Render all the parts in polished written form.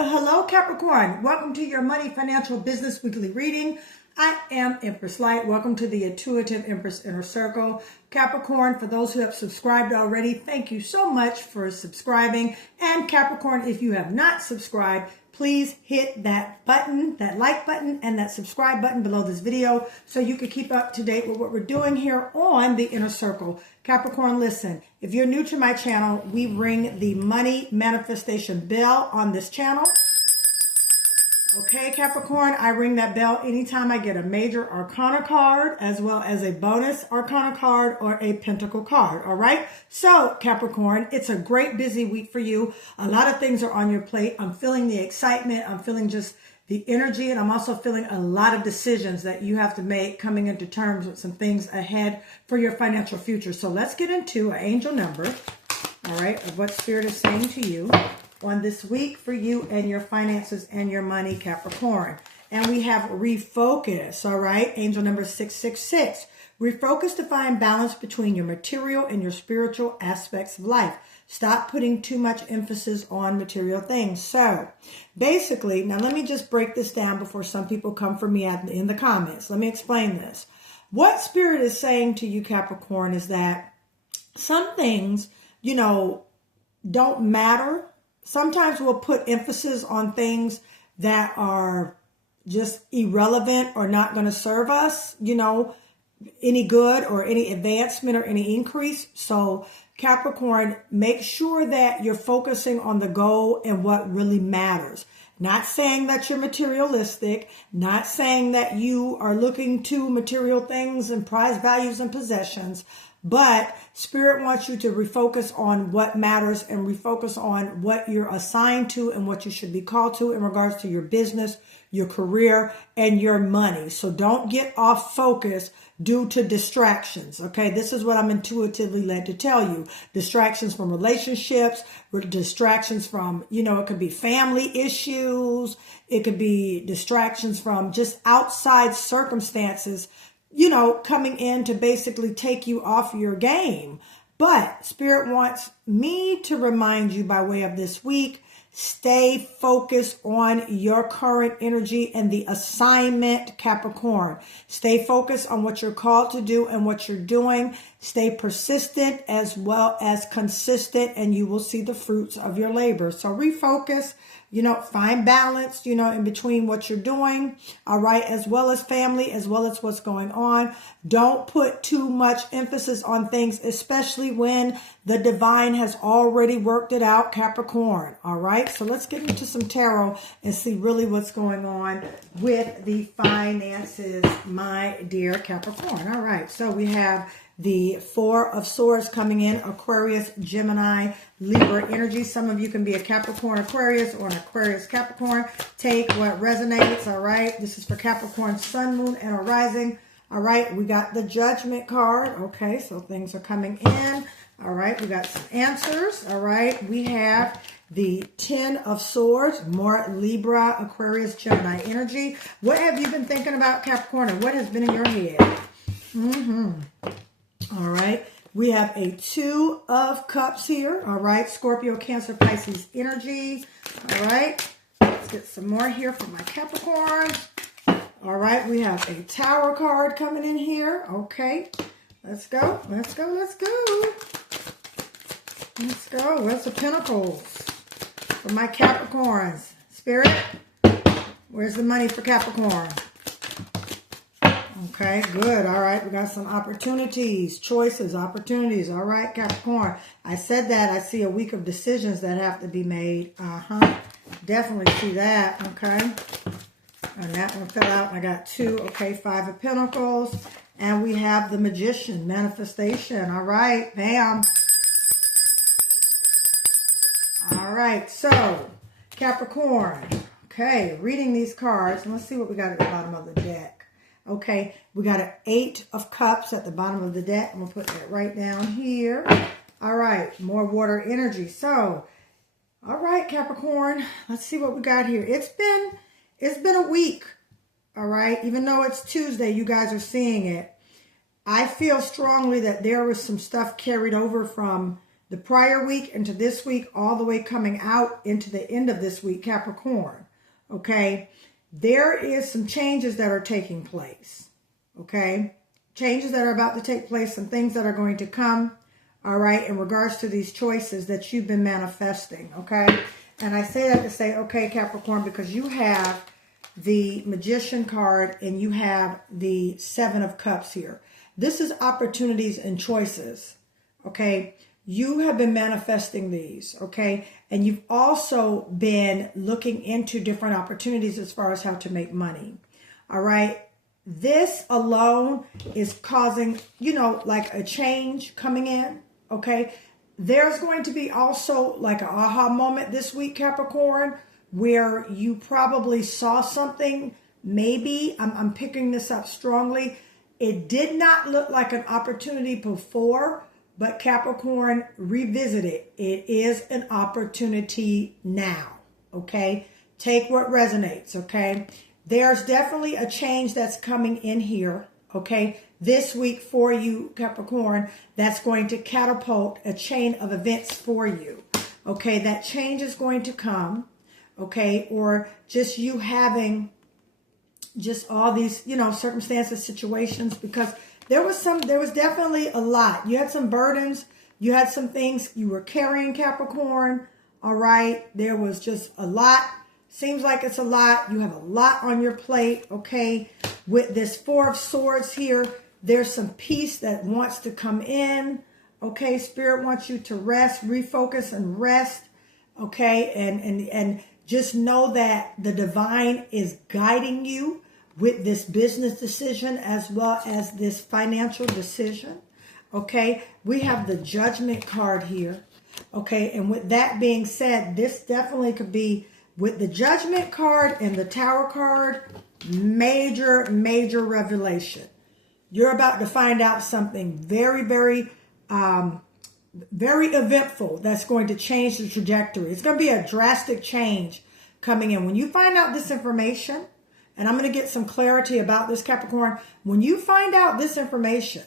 Well, hello, Capricorn. Welcome to your Money Financial Business Weekly Reading. I am Empress Light. Welcome to the Intuitive Empress Inner Circle. Capricorn, for those who have subscribed already, thank you so much for subscribing. And Capricorn, if you have not subscribed, please hit that button, that like button, and that subscribe button below this video so you can keep up to date with what we're doing here on the Inner Circle. Capricorn, listen, if you're new to my channel, we ring the money manifestation bell on this channel. Okay, Capricorn, I ring that bell anytime I get a major arcana card as well as a bonus arcana card or a pentacle card, all right? So, Capricorn, it's a great busy week for you. A lot of things are on your plate. I'm feeling the excitement. I'm feeling just the energy, and I'm also feeling a lot of decisions that you have to make coming into terms with some things ahead for your financial future. So let's get into an angel number, all right, of what Spirit is saying to you on this week for you and your finances and your money, Capricorn. And we have refocus, all right? Angel number 666. Refocus to find balance between your material and your spiritual aspects of life. Stop putting too much emphasis on material things. So basically, now let me just break this down before some people come for me in the comments. Let me explain this. What Spirit is saying to you, Capricorn, is that some things, don't matter. Sometimes we'll put emphasis on things that are just irrelevant or not going to serve us, any good or any advancement or any increase. So Capricorn, make sure that you're focusing on the goal and what really matters. Not saying that you're materialistic, not saying that you are looking to material things and prize values and possessions, but Spirit wants you to refocus on what matters and refocus on what you're assigned to and what you should be called to in regards to your business, your career, and your money. So don't get off focus due to distractions, okay? This is what I'm intuitively led to tell you. Distractions from relationships, distractions from, it could be family issues. It could be distractions from just outside circumstances, coming in to basically take you off your game. But Spirit wants me to remind you by way of this week, stay focused on your current energy and the assignment, Capricorn. Stay focused on what you're called to do and what you're doing. Stay persistent as well as consistent, and you will see the fruits of your labor. So refocus, find balance, in between what you're doing, all right, as well as family, as well as what's going on. Don't put too much emphasis on things, especially when the divine has already worked it out, Capricorn, all right? So let's get into some tarot and see really what's going on with the finances, my dear Capricorn. All right, so we have the Four of Swords coming in, Aquarius, Gemini, Libra energy. Some of you can be a Capricorn Aquarius or an Aquarius Capricorn. Take what resonates, all right? This is for Capricorn, Sun, Moon, and a Rising. All right, we got the Judgment card. Okay, so things are coming in. All right, we got some answers. All right, we have the Ten of Swords, more Libra, Aquarius, Gemini energy. What have you been thinking about, Capricorn, and what has been in your head? All right, we have a Two of Cups here. All right, Scorpio, Cancer, Pisces energy. All right, let's get some more here for my Capricorn. All right, we have a Tower card coming in here. Okay, let's go, let's go, let's go. Let's go. Where's the Pentacles for my Capricorns? Spirit, where's the money for Capricorn? Okay, good. All right, we got some opportunities, choices, opportunities. All right, Capricorn. I said that. I see a week of decisions that have to be made. Definitely see that. Okay. And that one fell out. I got two. Okay, Five of Pentacles. And we have the Magician, manifestation. All right, bam. All right, so Capricorn. Okay, reading these cards. And let's see what we got at the bottom of the deck. Okay, we got an Eight of Cups at the bottom of the deck. I'm going to put that right down here. All right, more water energy. So, all right, Capricorn, let's see what we got here. It's been a week, all right? Even though it's Tuesday, you guys are seeing it. I feel strongly that there was some stuff carried over from the prior week into this week, all the way coming out into the end of this week, Capricorn, okay? There is some changes that are taking place, okay? Changes that are about to take place, some things that are going to come, all right, in regards to these choices that you've been manifesting, okay? And I say that to say, okay, Capricorn, because you have the Magician card and you have the Seven of Cups here. This is opportunities and choices, okay? You have been manifesting these, okay? And you've also been looking into different opportunities as far as how to make money, all right? This alone is causing, you know, like a change coming in, okay? There's going to be also like an aha moment this week, Capricorn, where you probably saw something, maybe, I'm picking this up strongly. It did not look like an opportunity before, but Capricorn, revisit it. It is an opportunity now, okay? Take what resonates, okay? There's definitely a change that's coming in here, okay? This week for you, Capricorn, that's going to catapult a chain of events for you, okay? That change is going to come, okay? Or just you having just all these, you know, circumstances, situations, because there was definitely a lot. You had some burdens. You had some things you were carrying, Capricorn. All right. There was just a lot. Seems like it's a lot. You have a lot on your plate. Okay. With this Four of Swords here, there's some peace that wants to come in. Okay. Spirit wants you to rest, refocus and rest. Okay. And just know that the divine is guiding you with this business decision as well as this financial decision, okay? We have the Judgment card here, okay? And with that being said, this definitely could be, with the Judgment card and the Tower card, major revelation. You're about to find out something very, very eventful that's going to change the trajectory. It's going to be a drastic change coming in. When you find out this information, and I'm going to get some clarity about this, Capricorn. When you find out this information,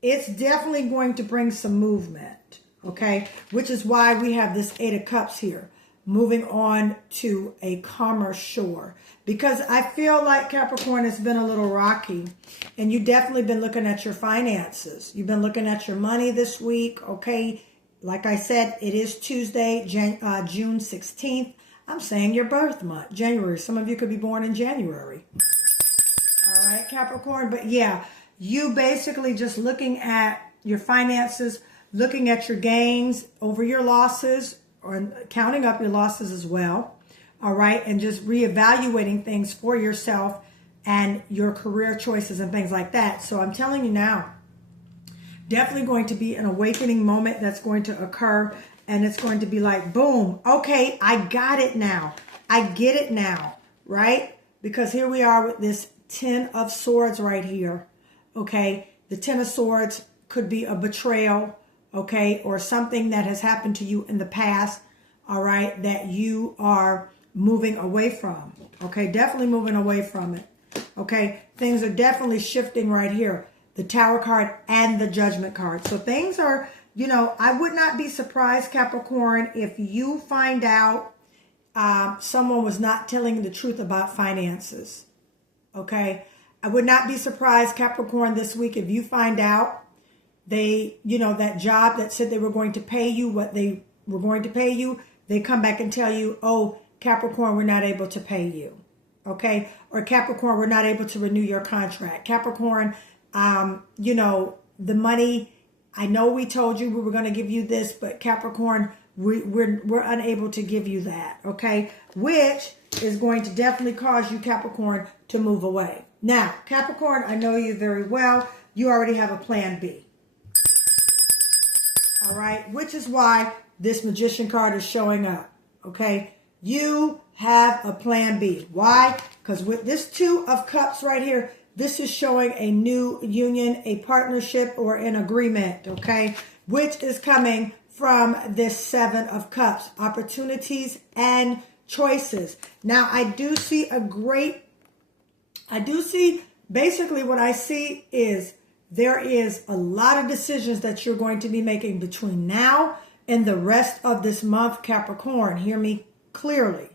it's definitely going to bring some movement, okay? Which is why we have this Eight of Cups here, moving on to a calmer shore. Because I feel like Capricorn has been a little rocky, and you've definitely been looking at your finances. You've been looking at your money this week, okay? Like I said, it is Tuesday, June 16th. I'm saying your birth month, January. Some of you could be born in January. All right, Capricorn. But yeah, you basically just looking at your finances, looking at your gains over your losses, or counting up your losses as well. All right, and just reevaluating things for yourself and your career choices and things like that. So I'm telling you now, definitely going to be an awakening moment that's going to occur. And it's going to be like, boom, okay, I got it now. I get it now, right? Because here we are with this Ten of Swords right here, okay? The Ten of Swords could be a betrayal, okay? Or something that has happened to you in the past, all right, that you are moving away from, okay? Definitely moving away from it, okay? Things are definitely shifting right here. The Tower card and the Judgment card. So things are... You know, I would not be surprised, Capricorn, if you find out someone was not telling the truth about finances, okay? I would not be surprised, Capricorn, this week if you find out they, you know, that job that said they were going to pay you what they were going to pay you, they come back and tell you, oh, Capricorn, we're not able to pay you, okay? Or Capricorn, we're not able to renew your contract. Capricorn, you know, the money... I know we told you we were going to give you this, but Capricorn, we're unable to give you that, okay? Which is going to definitely cause you, Capricorn, to move away. Now, Capricorn, I know you very well. You already have a plan B. All right? Which is why this Magician card is showing up, okay? You have a plan B. Why? Because with this Two of Cups right here, this is showing a new union, a partnership, or an agreement, okay? Which is coming from this Seven of Cups. Opportunities and choices. Now, I do see basically what I see is there is a lot of decisions that you're going to be making between now in the rest of this month, Capricorn. Hear me clearly.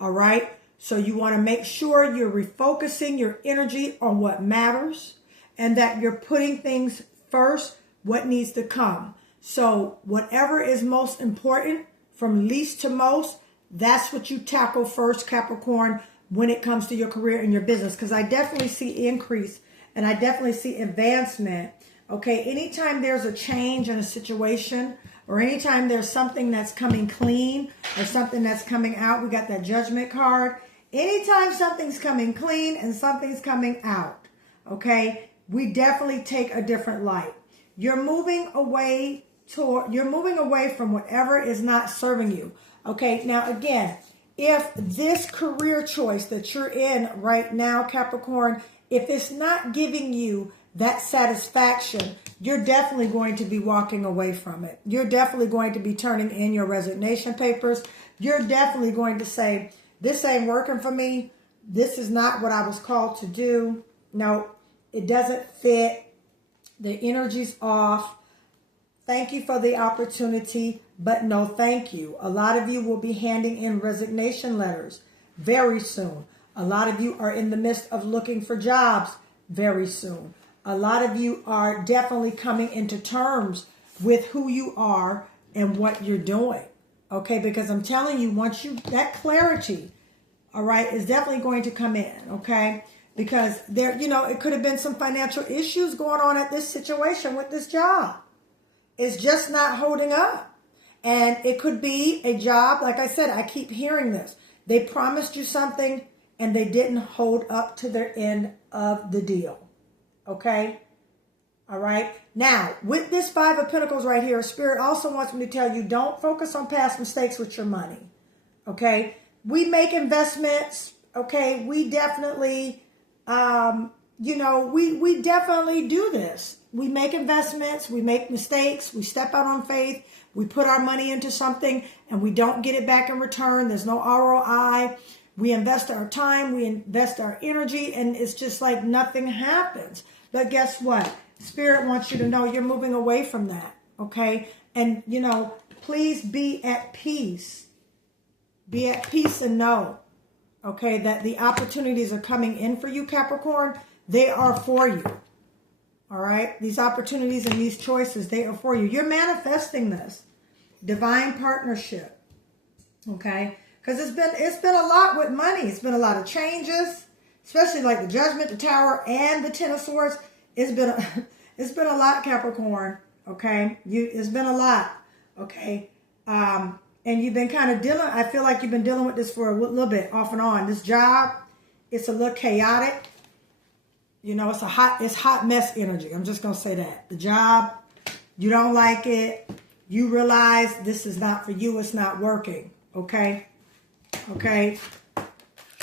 All right. So you want to make sure you're refocusing your energy on what matters and that you're putting things first, what needs to come. So whatever is most important from least to most, that's what you tackle first, Capricorn, when it comes to your career and your business. Because I definitely see increase and I definitely see advancement. Okay, anytime there's a change in a situation or anytime there's something that's coming clean or something that's coming out, we got that Judgment card. Anytime something's coming clean and something's coming out, okay, we definitely take a different light. You're moving away from whatever is not serving you. Okay, now again, if this career choice that you're in right now, Capricorn, if it's not giving you that satisfaction, you're definitely going to be walking away from it. You're definitely going to be turning in your resignation papers. You're definitely going to say, this ain't working for me. This is not what I was called to do. No, it doesn't fit. The energy's off. Thank you for the opportunity, but no thank you. A lot of you will be handing in resignation letters very soon. A lot of you are in the midst of looking for jobs very soon. A lot of you are definitely coming into terms with who you are and what you're doing. Okay, because I'm telling you, that clarity, all right, is definitely going to come in, okay? Because it could have been some financial issues going on at this situation with this job. It's just not holding up. And it could be a job, like I said, I keep hearing this. They promised you something and they didn't hold up to their end of the deal. Okay? All right? Now, with this Five of Pentacles right here, Spirit also wants me to tell you, don't focus on past mistakes with your money. Okay? We make investments. Okay? We definitely, we definitely do this. We make investments. We make mistakes. We step out on faith. We put our money into something and we don't get it back in return. There's no ROI. We invest our time. We invest our energy and it's just like nothing happens. But guess what? Spirit wants you to know you're moving away from that, okay? And, please be at peace. Be at peace and know, okay, that the opportunities are coming in for you, Capricorn. They are for you, all right? These opportunities and these choices, they are for you. You're manifesting this. Divine partnership, okay? Because it's been a lot with money. It's been a lot of changes, especially like the Judgment, the Tower, and the Ten of Swords. It's been a lot, Capricorn. Okay, it's been a lot. Okay, and you've been kind of dealing. I feel like you've been dealing with this for a little bit, off and on. This job, it's a little chaotic. It's hot mess energy. I'm just gonna say that the job, you don't like it. You realize this is not for you. It's not working. Okay. Okay.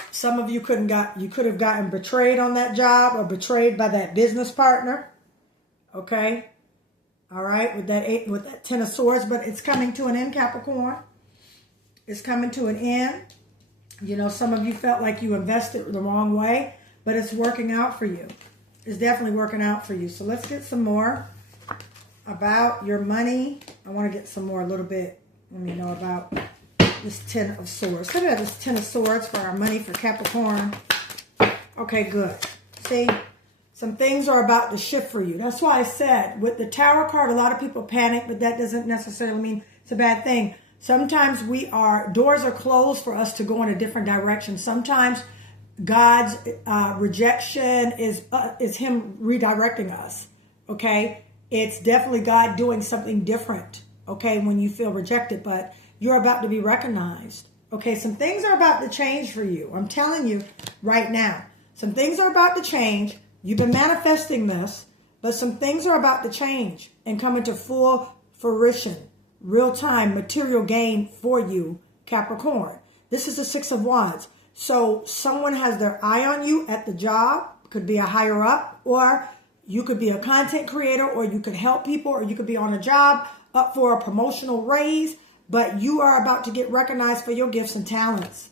Some of you could have gotten betrayed on that job or betrayed by that business partner. Okay. All right. With that Ten of Swords, but it's coming to an end, Capricorn. It's coming to an end. Some of you felt like you invested the wrong way, but it's working out for you. It's definitely working out for you. So let's get some more about your money. I want to get some more a little bit. Let me know about this Ten of Swords. Look at this Ten of Swords for our money for Capricorn. Okay, good. See, some things are about to shift for you. That's why I said with the Tower card, a lot of people panic, but that doesn't necessarily mean it's a bad thing. Sometimes doors are closed for us to go in a different direction. Sometimes God's rejection is Him redirecting us. Okay, it's definitely God doing something different. Okay, when you feel rejected, but you're about to be recognized. Okay, some things are about to change for you. I'm telling you right now. Some things are about to change. You've been manifesting this, but some things are about to change and come into full fruition. Real-time material gain for you, Capricorn. This is the Six of Wands. So someone has their eye on you at the job. Could be a higher up, or you could be a content creator, or you could help people, or you could be on a job up for a promotional raise. But you are about to get recognized for your gifts and talents.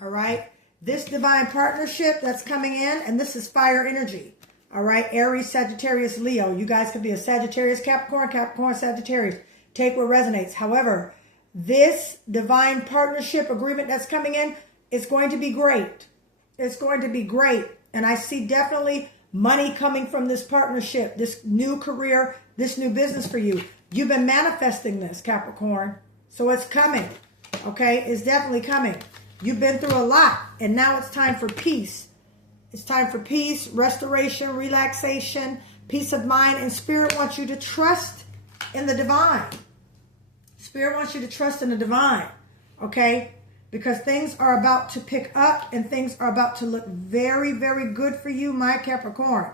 All right. This divine partnership that's coming in, and this is fire energy. All right, Aries, Sagittarius, Leo. You guys could be a Sagittarius, Capricorn, Capricorn, Sagittarius. Take what resonates. However, this divine partnership agreement that's coming in is going to be great. It's going to be great. And I see definitely money coming from this partnership, this new career, this new business for you. You've been manifesting this, Capricorn. So it's coming. Okay, it's definitely coming. You've been through a lot, and now it's time for peace. It's time for peace, restoration, relaxation, peace of mind, and Spirit wants you to trust in the divine. Spirit wants you to trust in the divine, okay? Because things are about to pick up and things are about to look very, very good for you, my Capricorn.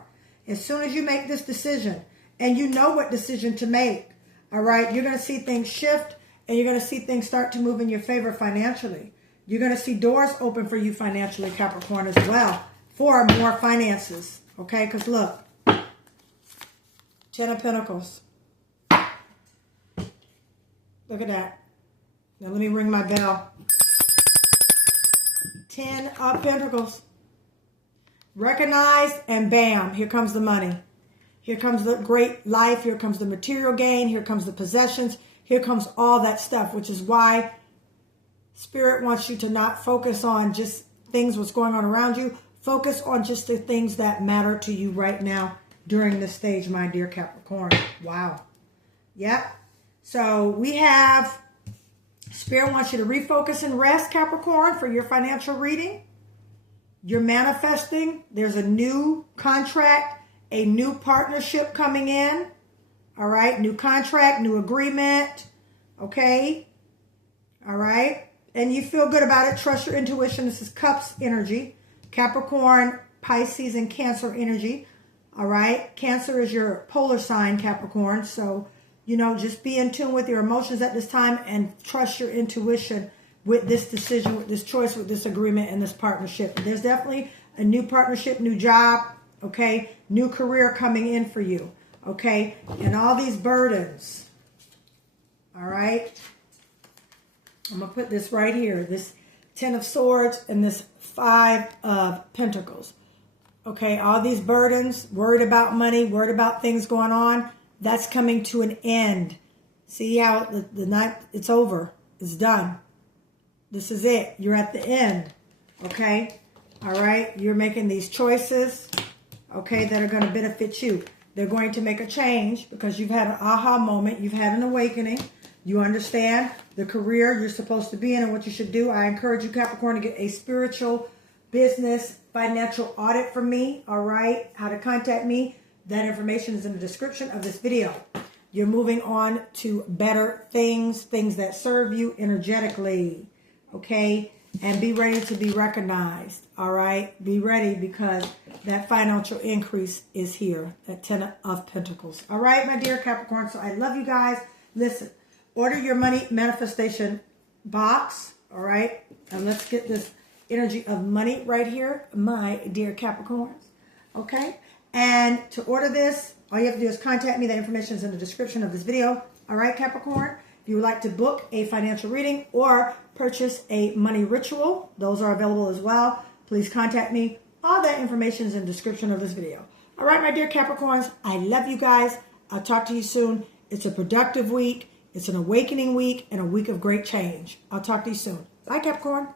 As soon as you make this decision, and you know what decision to make, all right, you're going to see things shift and you're going to see things start to move in your favor financially. You're going to see doors open for you financially, Capricorn, as well, for more finances, okay? Because look, 10 of Pentacles. Look at that. Now let me ring my bell. 10 of Pentacles. Recognize, and bam, here comes the money. Here comes the great life. Here comes the material gain. Here comes the possessions. Here comes all that stuff, which is why Spirit wants you to not focus on just things, what's going on around you. Focus on just the things that matter to you right now during this stage, my dear Capricorn. Wow. Yep. So we have Spirit wants you to refocus and rest, Capricorn, for your financial reading. You're manifesting. There's a new contract, a new partnership coming in. All right. New contract, new agreement. Okay. All right. And you feel good about it. Trust your intuition. This is Cups energy. Capricorn, Pisces, and Cancer energy. All right. Cancer is your polar sign, Capricorn. So, you know, just be in tune with your emotions at this time and trust your intuition with this decision, with this choice, with this agreement, and this partnership. There's definitely a new partnership, new job, okay? New career coming in for you, okay? And all these burdens, all right? I'm going to put this right here, this 10 of Swords and this 5 of Pentacles. Okay, all these burdens, worried about money, worried about things going on, that's coming to an end. See how the night, it's over. It's done. This is it. You're at the end. Okay? All right? You're making these choices, okay, that are going to benefit you. They're going to make a change because you've had an aha moment. You've had an awakening. You understand the career you're supposed to be in and what you should do. I encourage you, Capricorn, to get a spiritual, business, financial audit from me. All right? How to contact me. That information is in the description of this video. You're moving on to better things, things that serve you energetically, okay? And be ready to be recognized, all right? Be ready because that financial increase is here, that 10 of Pentacles. All right, my dear Capricorn, so I love you guys. Listen, order your money manifestation box, all right? And let's get this energy of money right here, my dear Capricorns, okay? And to order this, all you have to do is contact me. The information is in the description of this video. All right, Capricorn? If you would like to book a financial reading or purchase a money ritual, those are available as well. Please contact me. All that information is in the description of this video. All right, my dear Capricorns, I love you guys. I'll talk to you soon. It's a productive week. It's an awakening week and a week of great change. I'll talk to you soon. Bye, Capricorn.